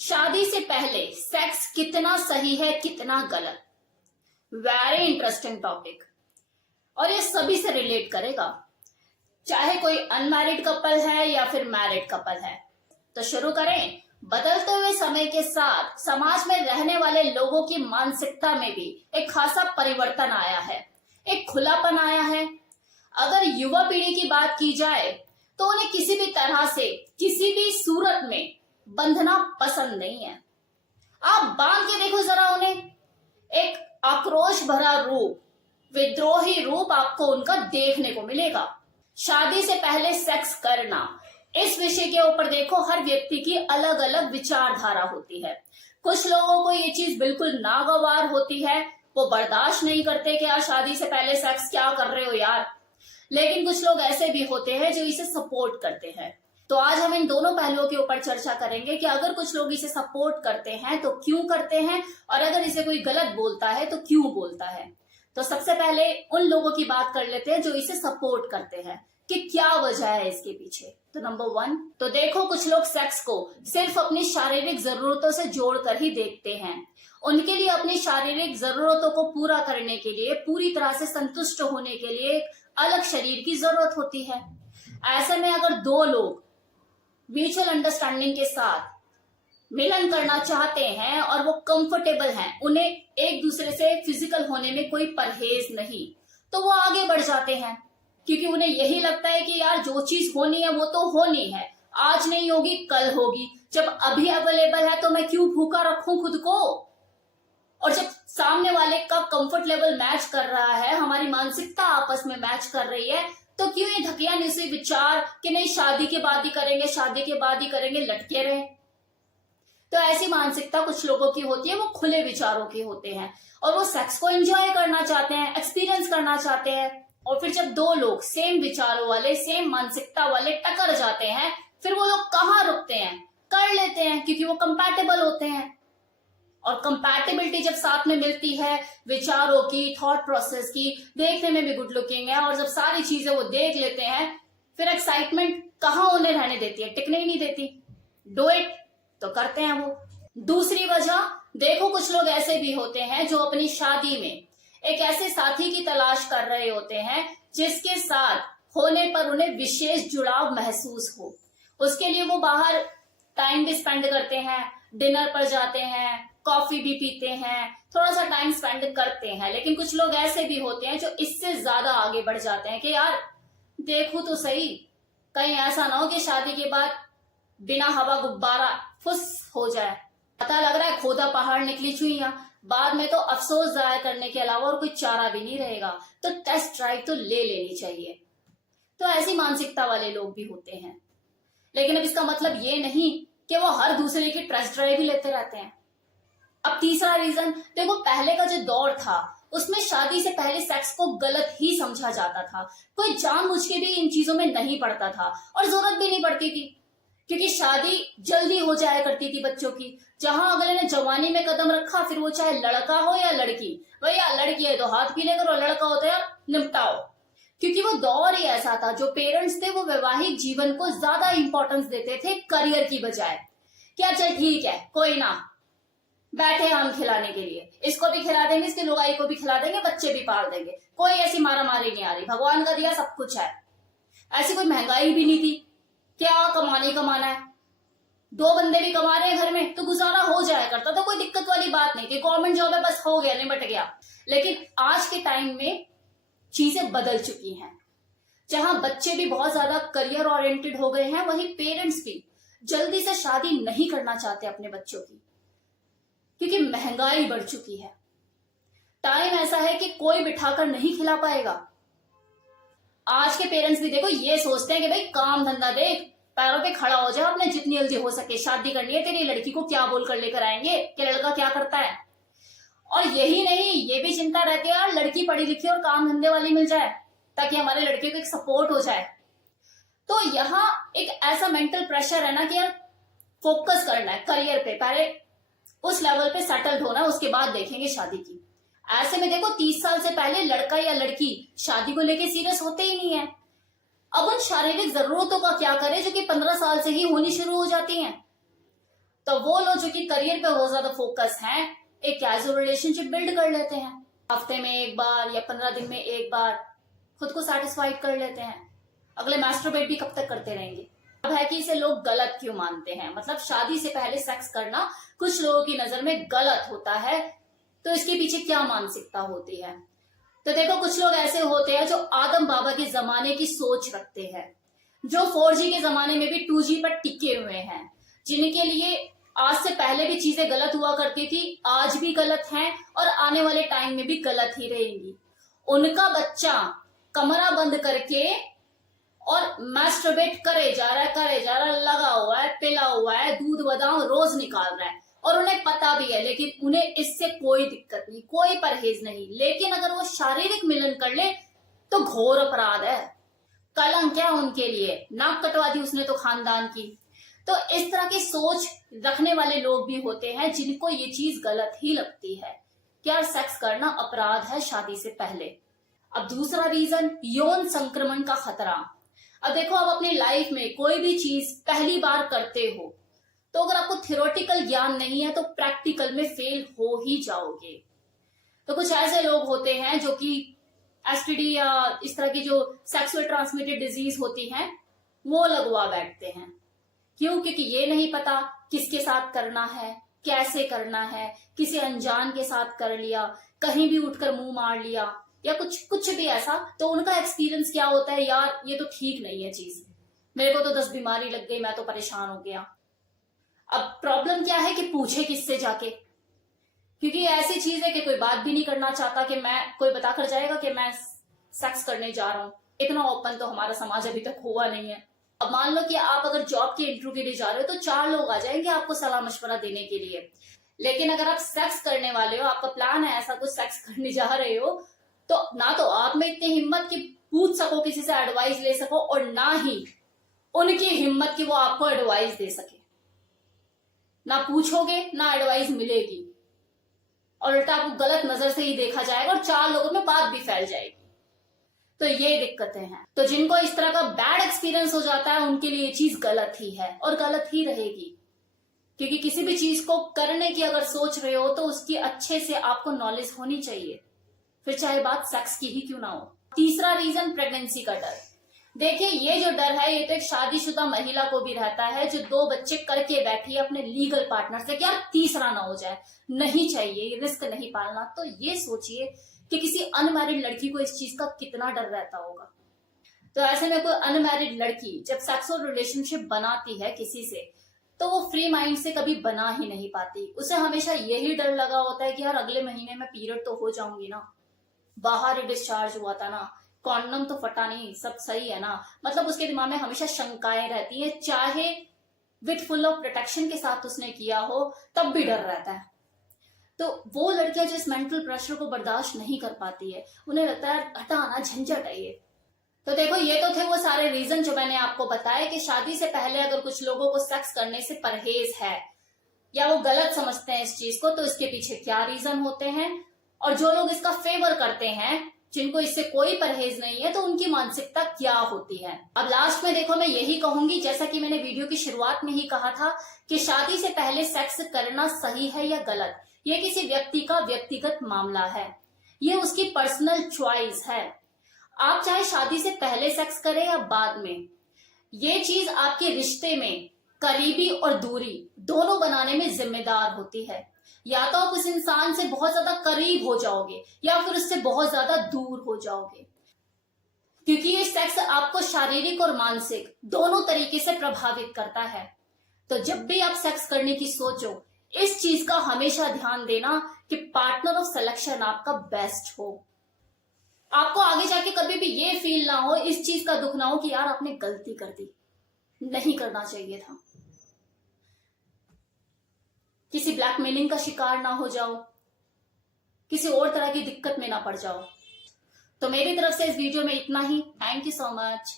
शादी से पहले सेक्स कितना सही है कितना गलत। वेरी इंटरेस्टिंग टॉपिक और ये सभी से रिलेट करेगा, चाहे कोई अनमैरिड कपल है या फिर मैरिड कपल है। तो शुरू करें। बदलते हुए समय के साथ समाज में रहने वाले लोगों की मानसिकता में भी एक खासा परिवर्तन आया है, एक खुलापन आया है। अगर युवा पीढ़ी की बात की जाए तो उन्हें किसी भी तरह से किसी भी सूरत में बंधना पसंद नहीं है। आप बांध के देखो जरा उन्हें, एक आक्रोश भरा रूप, विद्रोही रूप आपको उनका देखने को मिलेगा। शादी से पहले सेक्स करना, इस विषय के ऊपर देखो हर व्यक्ति की अलग अलग विचारधारा होती है। कुछ लोगों को ये चीज बिल्कुल नागवार होती है, वो बर्दाश्त नहीं करते कि यार शादी से पहले सेक्स क्या कर रहे हो यार। लेकिन कुछ लोग ऐसे भी होते हैं जो इसे सपोर्ट करते हैं। तो आज हम इन दोनों पहलुओं के ऊपर चर्चा करेंगे कि अगर कुछ लोग इसे सपोर्ट करते हैं तो क्यों करते हैं, और अगर इसे कोई गलत बोलता है तो क्यों बोलता है। तो सबसे पहले उन लोगों की बात कर लेते हैं जो इसे सपोर्ट करते हैं कि क्या वजह है इसके पीछे। तो नंबर 1, तो देखो कुछ लोग सेक्स को सिर्फ अपनी शारीरिक जरूरतों से जोड़कर ही देखते हैं। उनके लिए अपनी शारीरिक जरूरतों को पूरा करने के लिए, पूरी तरह से संतुष्ट होने के लिए एक अलग शरीर की जरूरत होती है। ऐसे में अगर दो लोग म्यूचुअल अंडरस्टैंडिंग के साथ मिलन करना चाहते हैं और वो कंफर्टेबल हैं, उन्हें एक दूसरे से फिजिकल होने में कोई परहेज नहीं, तो वो आगे बढ़ जाते हैं। क्योंकि उन्हें यही लगता है कि यार जो चीज होनी है वो तो होनी है, आज नहीं होगी कल होगी। जब अभी अवेलेबल है तो मैं क्यों भूखा रखूं खुद को। और जब सामने वाले का कंफर्ट लेवल मैच कर रहा है, हमारी मानसिकता आपस में मैच कर रही है, तो क्यों ये धकियानुसी विचार कि नहीं शादी के बाद ही करेंगे, शादी के बाद ही करेंगे, लटके रहे। तो ऐसी मानसिकता कुछ लोगों की होती है, वो खुले विचारों के होते हैं और वो सेक्स को एंजॉय करना चाहते हैं, एक्सपीरियंस करना चाहते हैं। और फिर जब दो लोग सेम विचारों वाले, सेम मानसिकता वाले टकर जाते हैं, फिर वो लोग कहाँ रुकते हैं, कर लेते हैं, क्योंकि वो कंपैटिबल होते हैं। और कंपैटिबिलिटी जब साथ में मिलती है, विचारों की, थॉट प्रोसेस की, देखने में भी गुड लुकिंग है, और जब सारी चीजें वो देख लेते हैं, फिर एक्साइटमेंट कहाँ उन्हें रहने देती है, टिकने ही नहीं देती। डू इट तो करते हैं वो। दूसरी वजह देखो कुछ लोग ऐसे भी होते हैं जो अपनी शादी में एक ऐसे साथी की तलाश कर रहे होते हैं जिसके साथ होने पर उन्हें विशेष जुड़ाव महसूस हो। उसके लिए वो बाहर टाइम भी स्पेंड करते हैं, डिनर पर जाते हैं, कॉफी भी पीते हैं, थोड़ा सा टाइम स्पेंड करते हैं। लेकिन कुछ लोग ऐसे भी होते हैं जो इससे ज्यादा आगे बढ़ जाते हैं कि यार देखो तो सही, कहीं ऐसा ना हो कि शादी के बाद बिना हवा गुब्बारा फुस हो जाए, पता लग रहा है खोदा पहाड़ निकली चुईया, बाद में तो अफसोस जाहिर करने के अलावा और कोई चारा भी नहीं रहेगा। तो टेस्ट ड्राइव तो ले लेनी चाहिए। तो ऐसी मानसिकता वाले लोग भी होते हैं। लेकिन अब इसका मतलब ये नहीं कि वो हर दूसरे की टेस्ट ड्राइव ही लेते रहते हैं। अब तीसरा रीजन देखो, पहले का जो दौर था उसमें शादी से पहले सेक्स को गलत ही समझा जाता था। कोई जानबूझ के भी इन चीजों में नहीं पड़ता था और जरूरत भी नहीं पड़ती थी, क्योंकि शादी जल्दी हो जाया करती थी बच्चों की। जहां अगले ने जवानी में कदम रखा, फिर वो चाहे लड़का हो या लड़की, भैया लड़की है तो हाथ पीले करो, लड़का होता है निपटाओ। क्योंकि वो दौर ही ऐसा था, जो पेरेंट्स थे वो वैवाहिक जीवन को ज्यादा इंपॉर्टेंस देते थे करियर की बजाय। क्या चल ठीक है, कोई ना, बैठे हम खिलाने के लिए, इसको भी खिला देंगे, इसकी लुगाई को भी खिला देंगे, बच्चे भी पाल देंगे, कोई ऐसी मारा मारी नहीं आ रही, भगवान का दिया सब कुछ है। ऐसी कोई महंगाई भी नहीं थी, क्या कमाना ही कमाना है, दो बंदे भी कमा रहे हैं घर में तो गुजारा हो जाया करता था, कोई दिक्कत वाली बात नहीं कि गवर्नमेंट जॉब है बस हो गया, निपट गया। लेकिन आज के टाइम में चीजें बदल चुकी हैं। जहां बच्चे भी बहुत ज्यादा करियर ओरिएंटेड हो गए हैं, वहीं पेरेंट्स भी जल्दी से शादी नहीं करना चाहते अपने बच्चों की, क्योंकि महंगाई बढ़ चुकी है। टाइम ऐसा है कि कोई बिठाकर नहीं खिला पाएगा। आज के पेरेंट्स भी देखो ये सोचते हैं कि भाई काम धंधा देख, पैरों पे खड़ा हो जाए, अपने जितनी जल्दी हो सके शादी करनी है, तेरी लड़की को क्या बोल कर लेकर आएंगे कि लड़का क्या करता है। और यही नहीं, ये भी चिंता रहती है यार लड़की पढ़ी लिखी और काम धंधे वाली मिल जाए ताकि हमारे लड़के को एक सपोर्ट हो जाए। तो यहाँ एक ऐसा मेंटल प्रेशर है ना कि यार फोकस करना है करियर पे, पहले उस लेवल पे सेटल्ड होना, उसके बाद देखेंगे शादी की। ऐसे में देखो 30 साल से पहले लड़का या लड़की शादी को लेके सीरियस होते ही नहीं है। अब उन शारीरिक जरूरतों का क्या करें जो कि 15 साल से ही होनी शुरू हो जाती हैं। तो वो लोग जो कि करियर पे बहुत ज्यादा फोकस हैं, एक कैजुअल रिलेशनशिप बिल्ड कर लेते हैं, हफ्ते में एक बार या 15 दिन में एक बार खुद को सेटिस्फाइड कर लेते हैं। अगले मास्टरबेट भी कब तक करते रहेंगे। अब है कि इसे लोग गलत क्यों मानते हैं, मतलब शादी से पहले सेक्स करना कुछ लोगों की नजर में गलत होता है, तो इसके पीछे क्या मानसिकता होती है। तो देखो, कुछ लोग ऐसे होते हैं जो आदम बाबा के जमाने की सोच रखते हैं, जो 4G के जमाने में भी 2G पर टिके हुए हैं, जिनके लिए आज से पहले भी चीजें गलत हुआ करती थी, आज भी गलत हैं और आने वाले टाइम में भी गलत ही रहेंगी। उनका बच्चा कमरा बंद करके और मैस्टरबेट करे जा रहा है, लगा हुआ है, पिला हुआ है, दूध बादाम रोज निकाल रहा है और उन्हें पता भी है, लेकिन उन्हें इससे कोई दिक्कत नहीं, कोई परहेज नहीं। लेकिन अगर वो शारीरिक मिलन कर ले तो घोर अपराध है, कलंक है उनके लिए, नाक कटवा दी उसने तो खानदान की। तो इस तरह की सोच रखने वाले लोग भी होते हैं जिनको ये चीज गलत ही लगती है कि यार सेक्स करना अपराध है शादी से पहले। अब दूसरा रीजन, यौन संक्रमण का खतरा। अब देखो, आप अपनी लाइफ में कोई भी चीज पहली बार करते हो तो अगर आपको थियोरेटिकल ज्ञान नहीं है तो प्रैक्टिकल में फेल हो ही जाओगे। तो कुछ ऐसे लोग होते हैं जो कि एसटीडी या इस तरह की जो सेक्सुअल ट्रांसमिटेड डिजीज होती हैं वो लगवा बैठते हैं। क्यों? क्योंकि ये नहीं पता किसके साथ करना है, कैसे करना है, किसी अनजान के साथ कर लिया, कहीं भी उठकर मुंह मार लिया या कुछ भी ऐसा, तो उनका एक्सपीरियंस क्या होता है, यार ये तो ठीक नहीं है चीज, मेरे को तो 10 बीमारी लग गई, मैं तो परेशान हो गया। अब प्रॉब्लम क्या है कि पूछे किससे जाके, क्योंकि ऐसी चीज है कि कोई बात भी नहीं करना चाहता कि कोई बताकर जाएगा कि मैं सेक्स करने जा रहा हूं। इतना ओपन तो हमारा समाज अभी तक हुआ नहीं है। अब मान लो कि आप अगर जॉब के इंटरव्यू के लिए जा रहे हो तो 4 लोग आ जाएंगे आपको सलाह मशवरा देने के लिए, लेकिन अगर आप सेक्स करने वाले हो, आपका प्लान है ऐसा कुछ, सेक्स करने जा रहे हो, तो ना तो आप में इतनी हिम्मत कि पूछ सको, किसी से एडवाइस ले सको, और ना ही उनकी हिम्मत कि वो आपको एडवाइस दे सके। ना पूछोगे ना एडवाइस मिलेगी और उल्टा आपको गलत नजर से ही देखा जाएगा और 4 लोगों में बात भी फैल जाएगी। तो ये दिक्कतें हैं। तो जिनको इस तरह का बैड एक्सपीरियंस हो जाता है उनके लिए ये चीज गलत ही है और गलत ही रहेगी, क्योंकि किसी भी चीज को करने की अगर सोच रहे हो तो उसकी अच्छे से आपको नॉलेज होनी चाहिए, फिर चाहे बात सेक्स की ही क्यों ना हो। तीसरा रीजन, प्रेगनेंसी का डर। देखिए, ये जो डर है ये तो एक शादीशुदा महिला को भी रहता है जो 2 बच्चे करके बैठी है अपने लीगल पार्टनर से, क्या तीसरा ना हो जाए, नहीं चाहिए, रिस्क नहीं पालना। तो ये सोचिए कि किसी अनमैरिड लड़की को इस चीज का कितना डर रहता होगा। तो ऐसे में कोई अनमैरिड लड़की जब सेक्सुअल रिलेशनशिप बनाती है किसी से तो वो फ्री माइंड से कभी बना ही नहीं पाती। उसे हमेशा यही डर लगा होता है कि यार अगले महीने में पीरियड तो हो जाऊंगी ना, बाहर डिस्चार्ज हुआ था ना, कॉन्डम तो फटा नहीं, सब सही है ना। मतलब उसके दिमाग में हमेशा शंकाएं रहती है, चाहे विथ फुल ऑफ प्रोटेक्शन के साथ उसने किया हो तब भी डर रहता है। तो वो लड़कियां जो इस मेंटल प्रेशर को बर्दाश्त नहीं कर पाती है, उन्हें लगता है हटाना झंझट है ये। तो देखो, ये तो थे वो सारे रीजन जो मैंने आपको बताया कि शादी से पहले अगर कुछ लोगों को सेक्स करने से परहेज है या वो गलत समझते हैं इस चीज को, तो इसके पीछे क्या रीजन होते हैं, और जो लोग इसका फेवर करते हैं जिनको इससे कोई परहेज नहीं है तो उनकी मानसिकता क्या होती है। अब लास्ट में देखो, मैं यही कहूंगी, जैसा कि मैंने वीडियो की शुरुआत में ही कहा था कि शादी से पहले सेक्स करना सही है या गलत, ये किसी व्यक्ति का व्यक्तिगत मामला है, ये उसकी पर्सनल चॉइस है। आप चाहे शादी से पहले सेक्स करें या बाद में, ये चीज आपके रिश्ते में करीबी और दूरी दोनों बनाने में जिम्मेदार होती है। या तो आप उस इंसान से बहुत ज्यादा करीब हो जाओगे या फिर उससे बहुत ज्यादा दूर हो जाओगे, क्योंकि ये सेक्स आपको शारीरिक और मानसिक दोनों तरीके से प्रभावित करता है। तो जब भी आप सेक्स करने की सोचो, इस चीज का हमेशा ध्यान देना कि पार्टनर ऑफ सिलेक्शन आपका बेस्ट हो। आपको आगे जाके कभी भी ये फील ना हो, इस चीज का दुख ना हो कि यार आपने गलती कर दी, नहीं करना चाहिए था, किसी ब्लैकमेलिंग का शिकार ना हो जाओ, किसी और तरह की दिक्कत में ना पड़ जाओ। तो मेरी तरफ से इस वीडियो में इतना ही। Thank you so much.